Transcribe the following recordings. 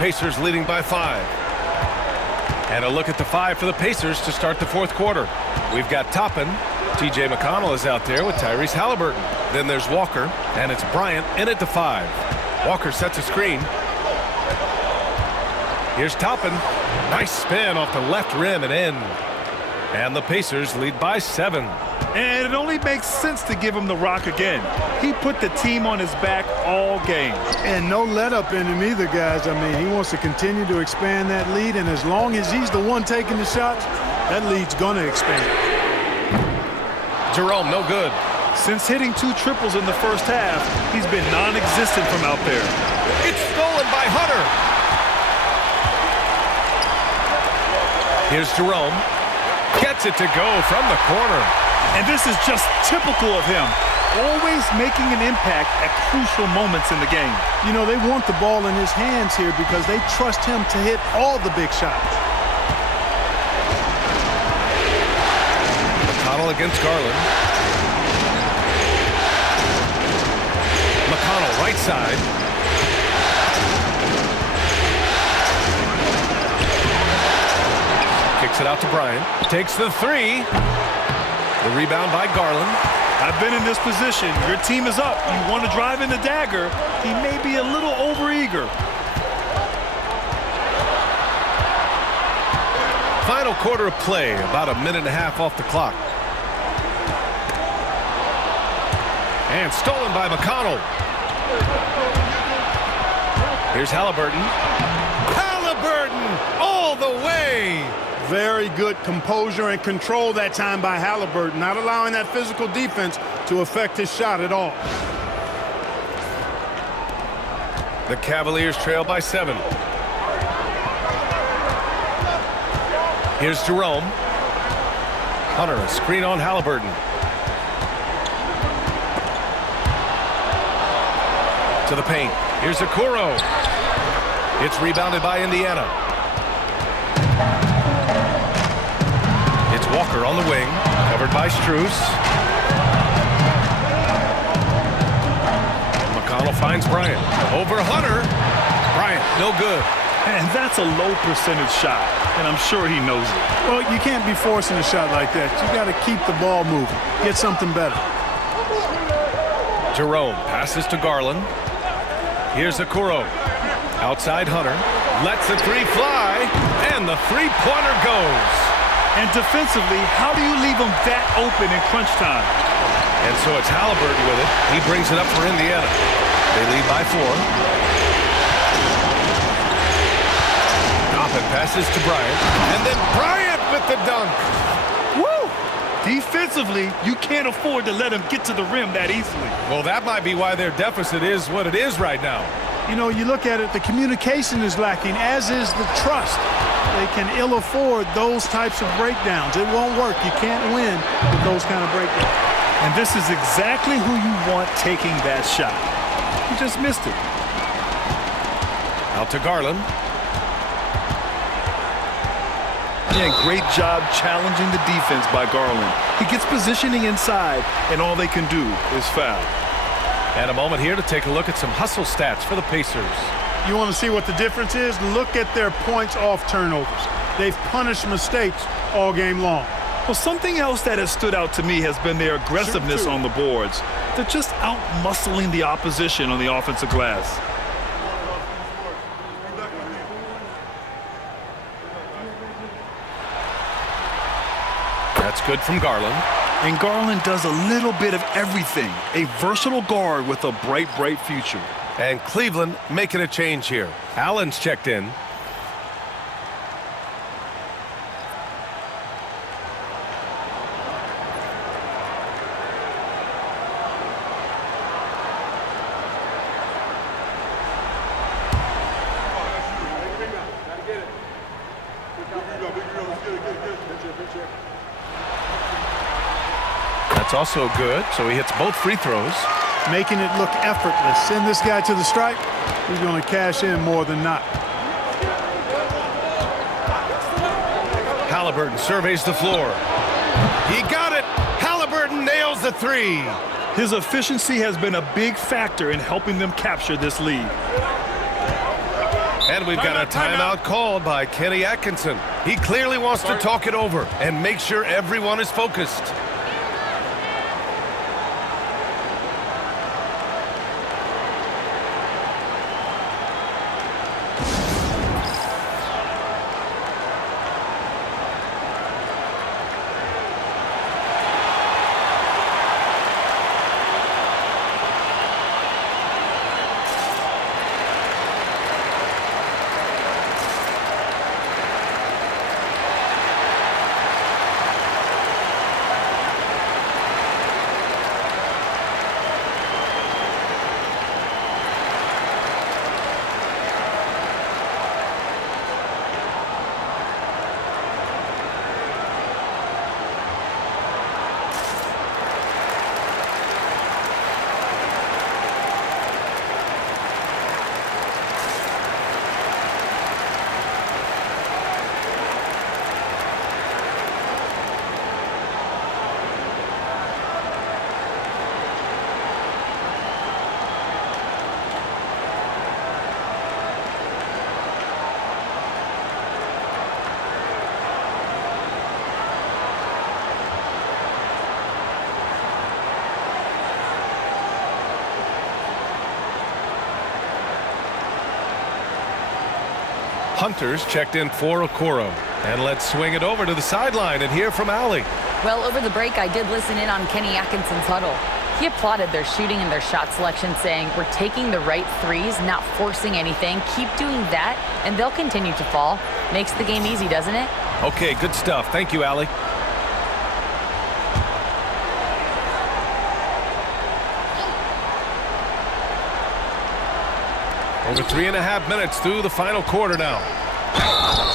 Pacers leading by 5. And a look at the 5 for the Pacers to start the fourth quarter. We've got Toppin. T.J. McConnell is out there with Tyrese Halliburton. Then there's Walker, and it's Bryant in at the 5. Walker sets a screen. Here's Toppin. Nice spin off the left rim and in. And the Pacers lead by 7. And it only makes sense to give him the rock again. He put the team on his back all game. And no let up in him either, guys. I mean, he wants to continue to expand that lead, and as long as he's the one taking the shots, that lead's going to expand. Jerome, no good. Since hitting 2 triples in the first half, he's been non-existent from out there. It's stolen by Hunter. Here's Jerome. Gets it to go from the corner. And this is just typical of him. Always making an impact at crucial moments in the game. You know, they want the ball in his hands here because they trust him to hit all the big shots. McConnell against Garland. McConnell right side. Kicks it out to Bryant. Takes the 3. The rebound by Garland. I've been in this position. Your team is up. You want to drive in the dagger. He may be a little overeager. Final quarter of play, about a minute and a half off the clock. And stolen by McConnell. Here's Halliburton. Halliburton all the way. Very good composure and control that time by Halliburton, not allowing that physical defense to affect his shot at all. The Cavaliers trail by 7. Here's Jerome. Hunter, a screen on Halliburton. To the paint. Here's Okoro. It's rebounded by Indiana. It's Walker on the wing, covered by Strus. McConnell finds Bryant. Over Hunter. Bryant, no good. And that's a low percentage shot, and I'm sure he knows it. Well, you can't be forcing a shot like that. You got to keep the ball moving. Get something better. Jerome passes to Garland. Here's Okoro. Outside Hunter. Lets the 3 fly, and the three-pointer goes. And defensively, how do you leave him that open in crunch time? And so it's Halliburton with it. He brings it up for Indiana. They lead by 4. Toppin passes to Bryant. And then Bryant with the dunk. Woo! Defensively, you can't afford to let him get to the rim that easily. Well, that might be why their deficit is what it is right now. You know, you look at it, the communication is lacking, as is the trust. They can ill afford those types of breakdowns. It won't work. You can't win with those kind of breakdowns. And this is exactly who you want taking that shot. He just missed it. Out to Garland. Yeah, great job challenging the defense by Garland. He gets positioning inside, and all they can do is foul. And a moment here to take a look at some hustle stats for the Pacers. You want to see what the difference is? Look at their points off turnovers. They've punished mistakes all game long. Well, something else that has stood out to me has been their aggressiveness on the boards. They're just out-muscling the opposition on the offensive glass. That's good from Garland. And Garland does a little bit of everything. A versatile guard with a bright, bright future. And Cleveland making a change here. Allen's checked in. That's also good, so he hits both free throws. Making it look effortless. Send this guy to the stripe. He's going to cash in more than not. Halliburton surveys the floor. He got it. Halliburton nails the 3. His efficiency has been a big factor in helping them capture this lead. And we've got a timeout called by Kenny Atkinson. He clearly wants to talk it over and make sure everyone is focused. Hunter's checked in for Okoro. And let's swing it over to the sideline and hear from Allie. Well, over the break, I did listen in on Kenny Atkinson's huddle. He applauded their shooting and their shot selection, saying, "We're taking the right threes, not forcing anything. Keep doing that, and they'll continue to fall." Makes the game easy, doesn't it? Okay, good stuff. Thank you, Allie. Over 3.5 minutes through the final quarter now.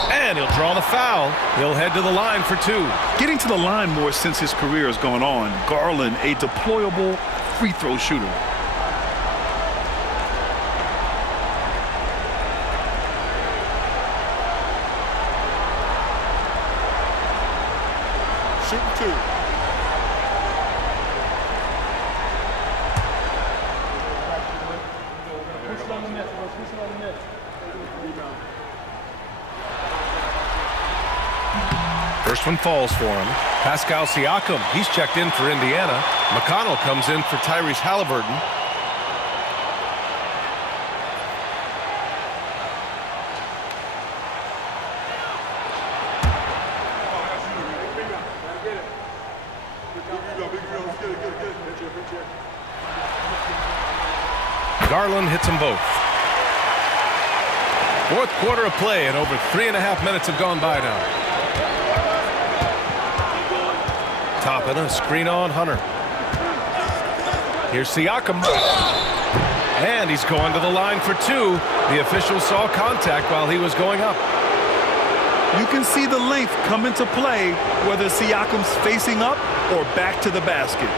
And he'll draw the foul. He'll head to the line for 2. Getting to the line more since his career has gone on. Garland, a deployable free throw shooter. Shooting 2. First one falls for him. Pascal Siakam, he's checked in for Indiana. McConnell comes in for Tyrese Halliburton. Garland hits them both. Fourth quarter of play, and over 3.5 minutes have gone by now. Toppin, a screen on Hunter. Here's Siakam. And he's going to the line for 2. The official saw contact while he was going up. You can see the length come into play, whether Siakam's facing up or back to the basket.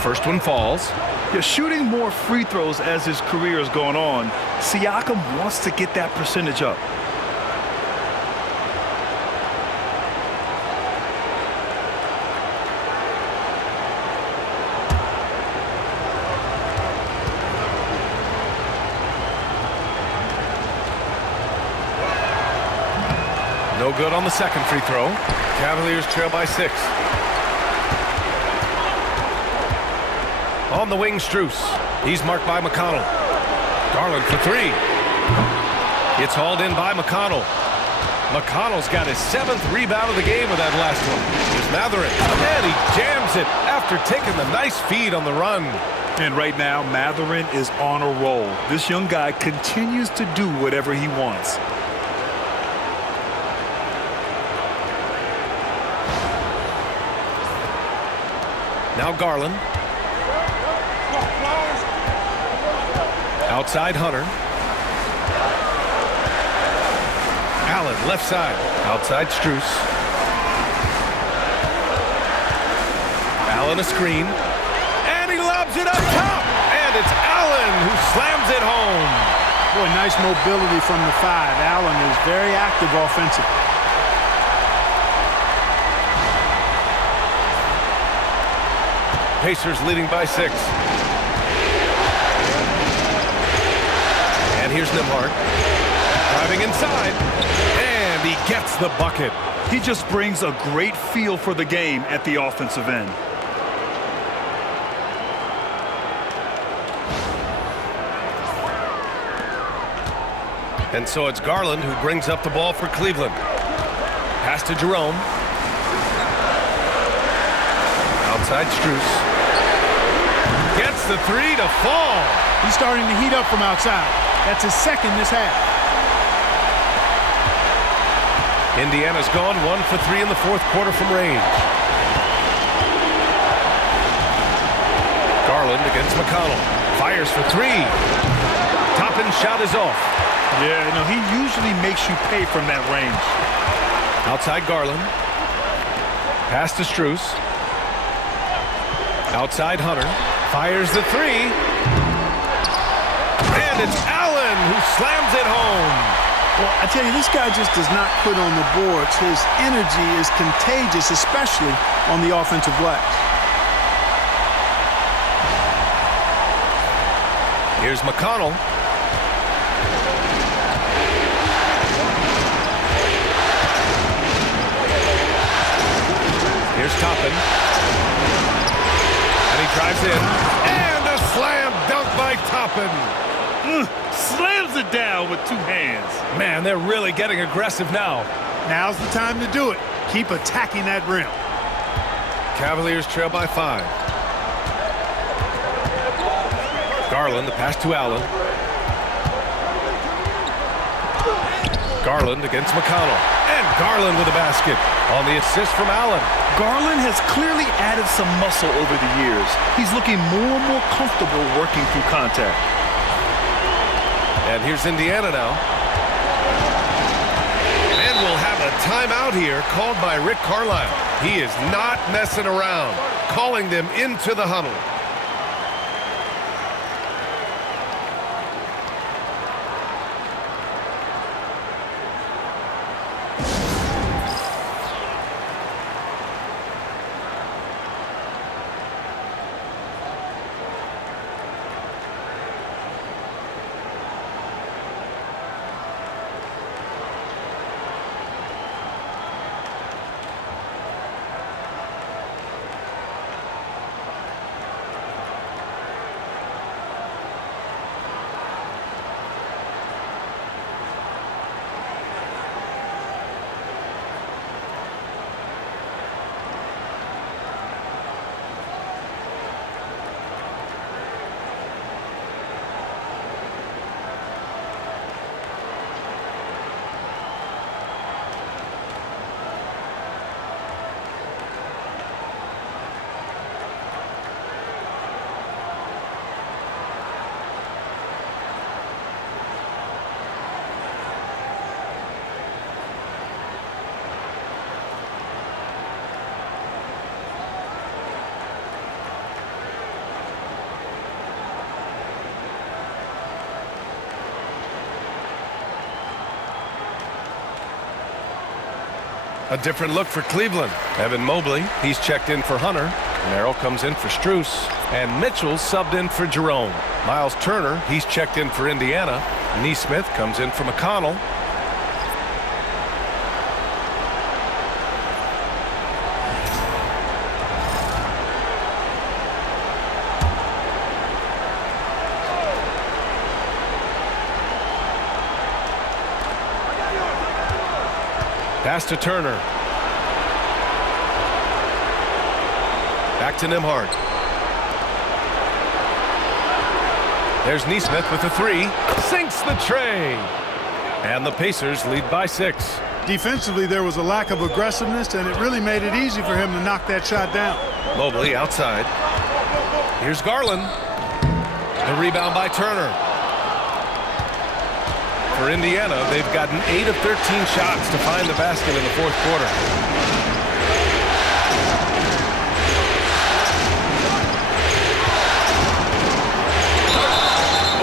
First one falls. You're shooting more free throws as his career is going on. Siakam wants to get that percentage up. No good on the second free throw. Cavaliers trail by 6. On the wing, Strus. He's marked by McConnell. Garland for 3. It's hauled in by McConnell. McConnell's got his 7th rebound of the game with that last one. Here's Matherin. And he jams it after taking the nice feed on the run. And right now, Matherin is on a roll. This young guy continues to do whatever he wants. Now Garland. Outside Hunter. Allen left side. Outside Strus. Allen a screen. And he lobs it up top. And it's Allen who slams it home. Boy, nice mobility from the 5. Allen is very active offensively. Pacers leading by 6. And here's Nembhard. Driving inside. And he gets the bucket. He just brings a great feel for the game at the offensive end. And so it's Garland who brings up the ball for Cleveland. Pass to Jerome. Outside Strus. Gets the 3 to fall. He's starting to heat up from outside. That's his second this half. Indiana's gone 1 for 3 in the fourth quarter from range. Garland against McConnell. Fires for 3. Toppin's shot is off. Yeah, no, he usually makes you pay from that range. Outside Garland. Pass to Strus. Outside Hunter. Fires the 3. And it's Allen who slams it home. Well, I tell you, this guy just does not quit on the boards. His energy is contagious, especially on the offensive glass. Here's McConnell. Here's Toppin. And he drives in. And a slam dunk by Toppin. Slams it down with 2 hands. Man, they're really getting aggressive now. Now's the time to do it. Keep attacking that rim. Cavaliers trail by 5. Garland, the pass to Allen. Garland against McConnell. And Garland with a basket on the assist from Allen. Garland has clearly added some muscle over the years. He's looking more and more comfortable working through contact. And here's Indiana now. And we'll have a timeout here called by Rick Carlisle. He is not messing around, calling them into the huddle. A different look for Cleveland. Evan Mobley, he's checked in for Hunter. Merrill comes in for Strus. And Mitchell subbed in for Jerome. Miles Turner, he's checked in for Indiana. Nesmith comes in for McConnell. Pass to Turner. Back to Nembhard. There's Nesmith with the 3. Sinks the tray. And the Pacers lead by 6. Defensively, there was a lack of aggressiveness, and it really made it easy for him to knock that shot down. Mobley outside. Here's Garland. The rebound by Turner. For Indiana, they've gotten 8 of 13 shots to find the basket in the fourth quarter.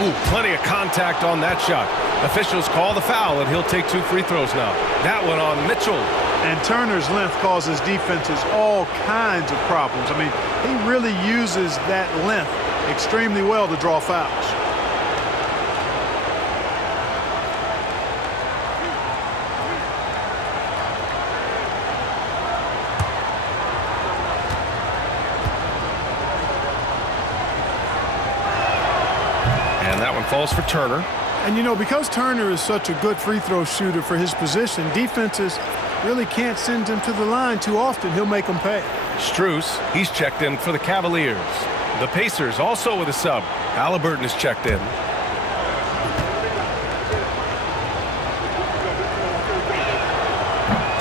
Ooh, plenty of contact on that shot. Officials call the foul, and he'll take 2 free throws now. That one on Mitchell. And Turner's length causes defenses all kinds of problems. I mean, he really uses that length extremely well to draw fouls. And that one falls for Turner. And, you know, because Turner is such a good free throw shooter for his position, defenses really can't send him to the line too often. He'll make them pay. Strus, he's checked in for the Cavaliers. The Pacers also with a sub. Halliburton is checked in.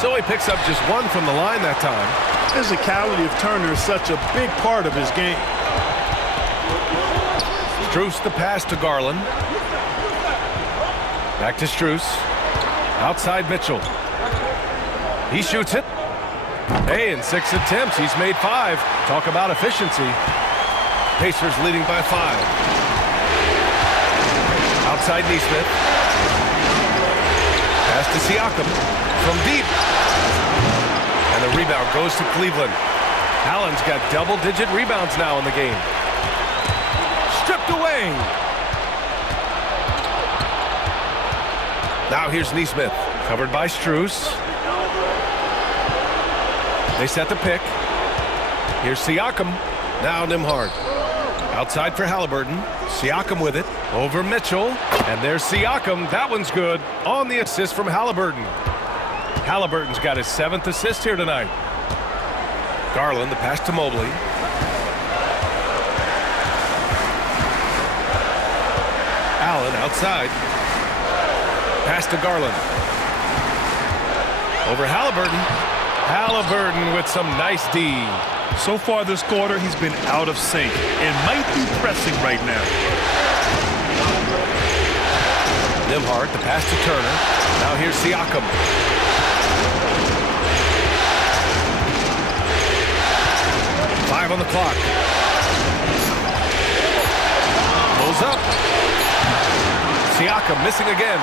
So he picks up just 1 from the line that time. The physicality of Turner is such a big part of his game. Strus the pass to Garland. Back to Strus. Outside Mitchell. He shoots it. Hey, in 6 attempts, he's made 5. Talk about efficiency. Pacers leading by 5. Outside Nesmith. Pass to Siakam from deep. And the rebound goes to Cleveland. Allen's got double-digit rebounds now in the game. Stripped away. Now here's Nesmith, covered by Strus. They set the pick. Here's Siakam. Now Nembhard. Outside for Halliburton. Siakam with it. Over Mitchell. And there's Siakam. That one's good. On the assist from Halliburton. Halliburton's got his 7th assist here tonight. Garland, the pass to Mobley. Allen outside. Pass to Garland. Over Halliburton. Halliburton with some nice D. So far this quarter, he's been out of sync and might be pressing right now. Nembhard, the pass to Turner. Now here's Siakam. Five on the clock. Pulls up. Siakam missing again.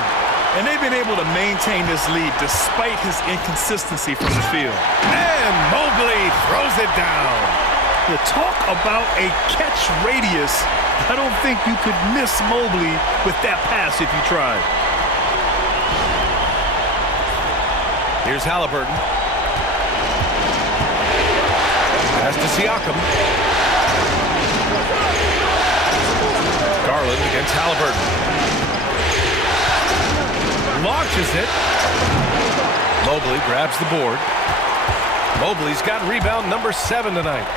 And they've been able to maintain this lead despite his inconsistency from the field. And Mobley throws it down. You talk about a catch radius. I don't think you could miss Mobley with that pass if you tried. Here's Halliburton. Pass to Siakam. Garland against Halliburton. Launches it. Mobley grabs the board. Mobley's got rebound number 7 tonight.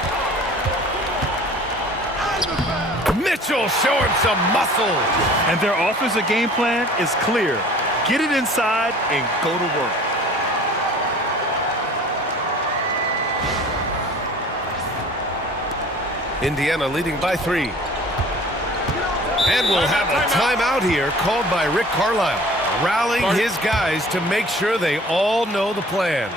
Mitchell showing some muscle. And their offensive game plan is clear. Get it inside and go to work. Indiana leading by 3. And we'll have a timeout here called by Rick Carlisle, rallying his guys to make sure they all know the plan.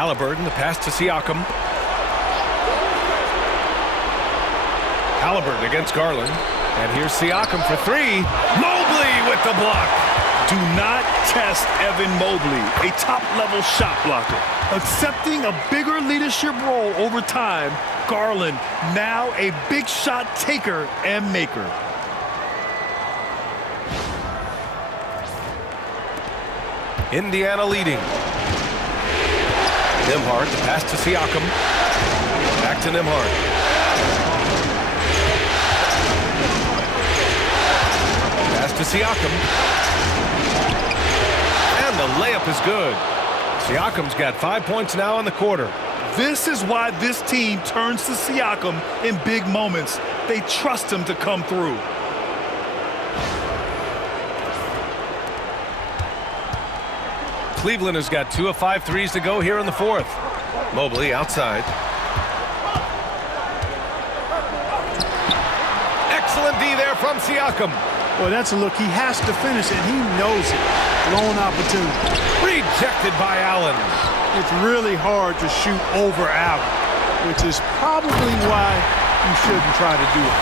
Halliburton, the pass to Siakam. Halliburton against Garland. And here's Siakam for three. Mobley with the block. Do not test Evan Mobley, a top-level shot blocker. Accepting a bigger leadership role over time, Garland now a big shot taker and maker. Indiana leading. Nembhard, the pass to Siakam. Back to Nembhard. Pass to Siakam. And the layup is good. Siakam's got 5 points now in the quarter. This is why this team turns to Siakam in big moments. They trust him to come through. Cleveland has got 2 of 5 threes to go here in the fourth. Mobley outside. Excellent D there from Siakam. Boy, that's a look. He has to finish it. He knows it. Lone opportunity. Rejected by Allen. It's really hard to shoot over Allen, which is probably why you shouldn't try to do it.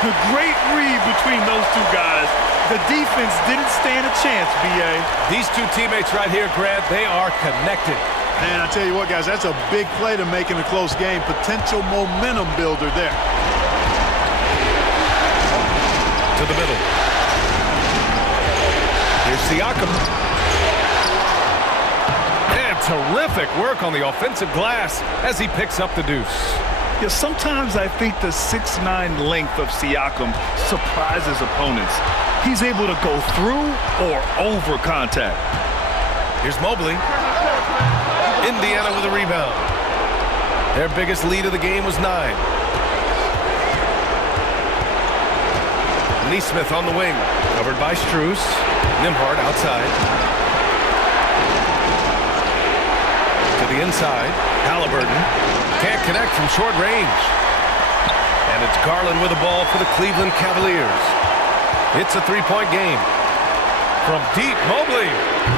The great read between those two guys. The defense didn't stand a chance, B.A. These two teammates right here, Grant, they are connected. Man, I tell you what, guys, that's a big play to make in a close game. Potential momentum builder there. To the middle. Here's Siakam. And terrific work on the offensive glass as he picks up the deuce. Yeah, sometimes I think the 6'9" length of Siakam surprises opponents. He's able to go through or over contact. Here's Mobley. Indiana with a rebound. Their biggest lead of the game was 9. Neesmith on the wing. Covered by Strus. Nembhard outside. To the inside. Halliburton. Can't connect from short range. And it's Garland with the ball for the Cleveland Cavaliers. It's a three-point game. From deep, Mobley.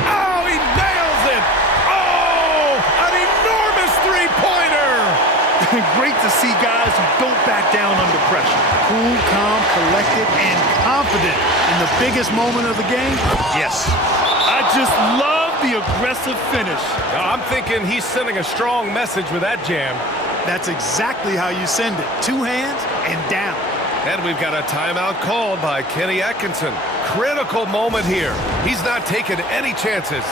Oh, he nails it! Oh, an enormous three-pointer! Great to see guys who don't back down under pressure. Cool, calm, collected, and confident in the biggest moment of the game. Yes. I just love the aggressive finish. Now, I'm thinking he's sending a strong message with that jam. That's exactly how you send it. 2 hands and down. And we've got a timeout called by Kenny Atkinson. Critical moment here. He's not taking any chances.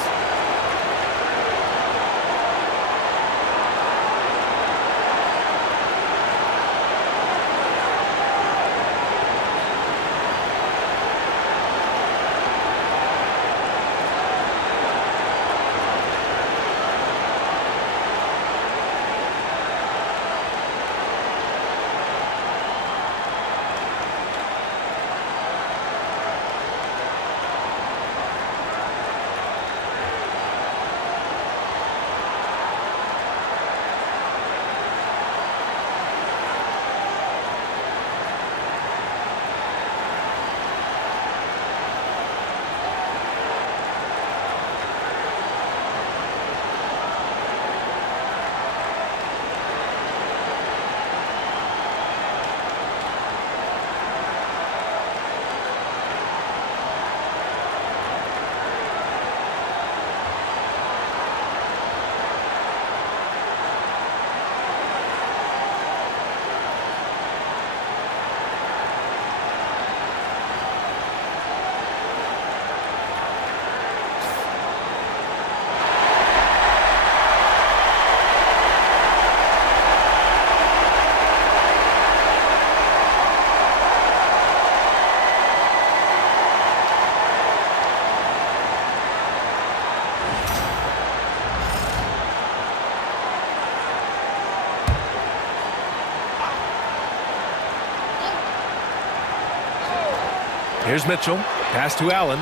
Here's Mitchell. Pass to Allen.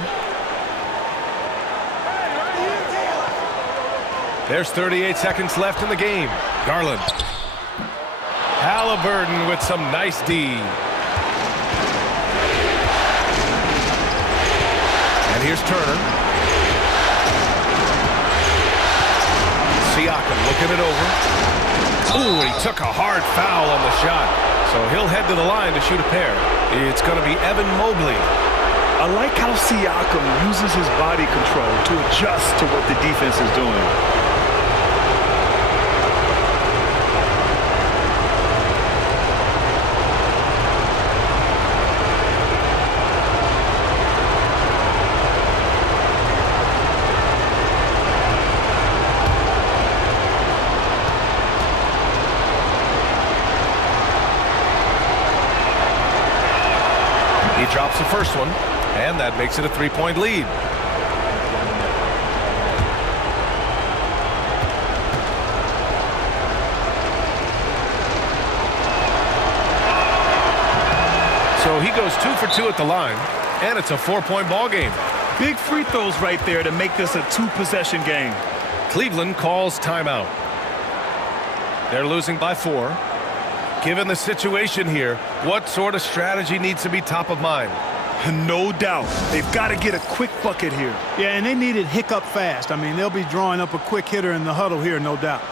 There's 38 seconds left in the game. Garland. Halliburton with some nice D. And here's Turner. Siakam looking it over. Ooh, he took a hard foul on the shot. So he'll head to the line to shoot a pair. It's going to be Evan Mobley. I like how Siakam uses his body control to adjust to what the defense is doing. He drops the first one, and that makes it a 3-point lead. So he goes 2 for 2 at the line, and it's a 4-point ball game. Big free throws right there to make this a 2-possession game. Cleveland calls timeout. They're losing by 4. Given the situation here, what sort of strategy needs to be top of mind? No doubt. They've got to get a quick bucket here. Yeah, and they need it hiccup fast. I mean, they'll be drawing up a quick hitter in the huddle here, no doubt.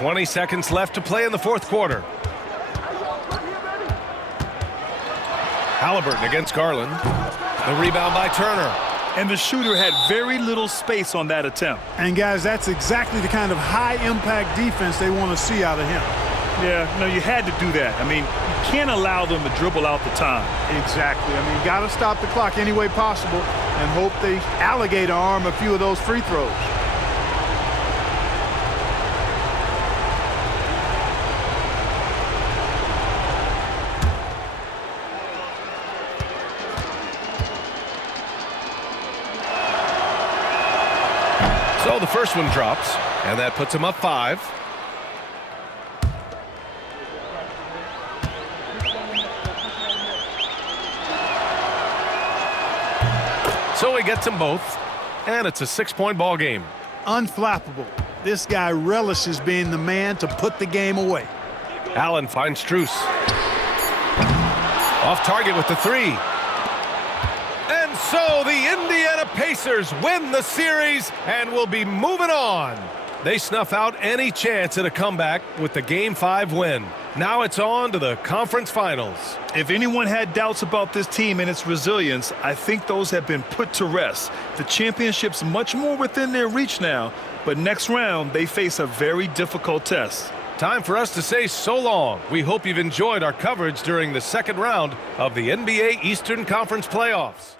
"20 seconds left to play in the fourth quarter. Halliburton against Garland. The rebound by Turner. And the shooter had very little space on that attempt. And, guys, that's exactly the kind of high-impact defense they want to see out of him. Yeah, no, you had to do that. I mean, you can't allow them to dribble out the time. Exactly. I mean, you got to stop the clock any way possible and hope they alligator arm a few of those free throws. So the first one drops, and that puts him up 5. So he gets them both, and it's a 6-point ball game. Unflappable. This guy relishes being the man to put the game away. Allen finds Strus. Off target with the 3. And so the Indiana Pacers win the series and will be moving on. They snuff out any chance at a comeback with the Game 5 win. Now it's on to the conference finals. If anyone had doubts about this team and its resilience, I think those have been put to rest. The championship's much more within their reach now, but next round they face a very difficult test. Time for us to say so long. We hope you've enjoyed our coverage during the second round of the NBA Eastern Conference playoffs.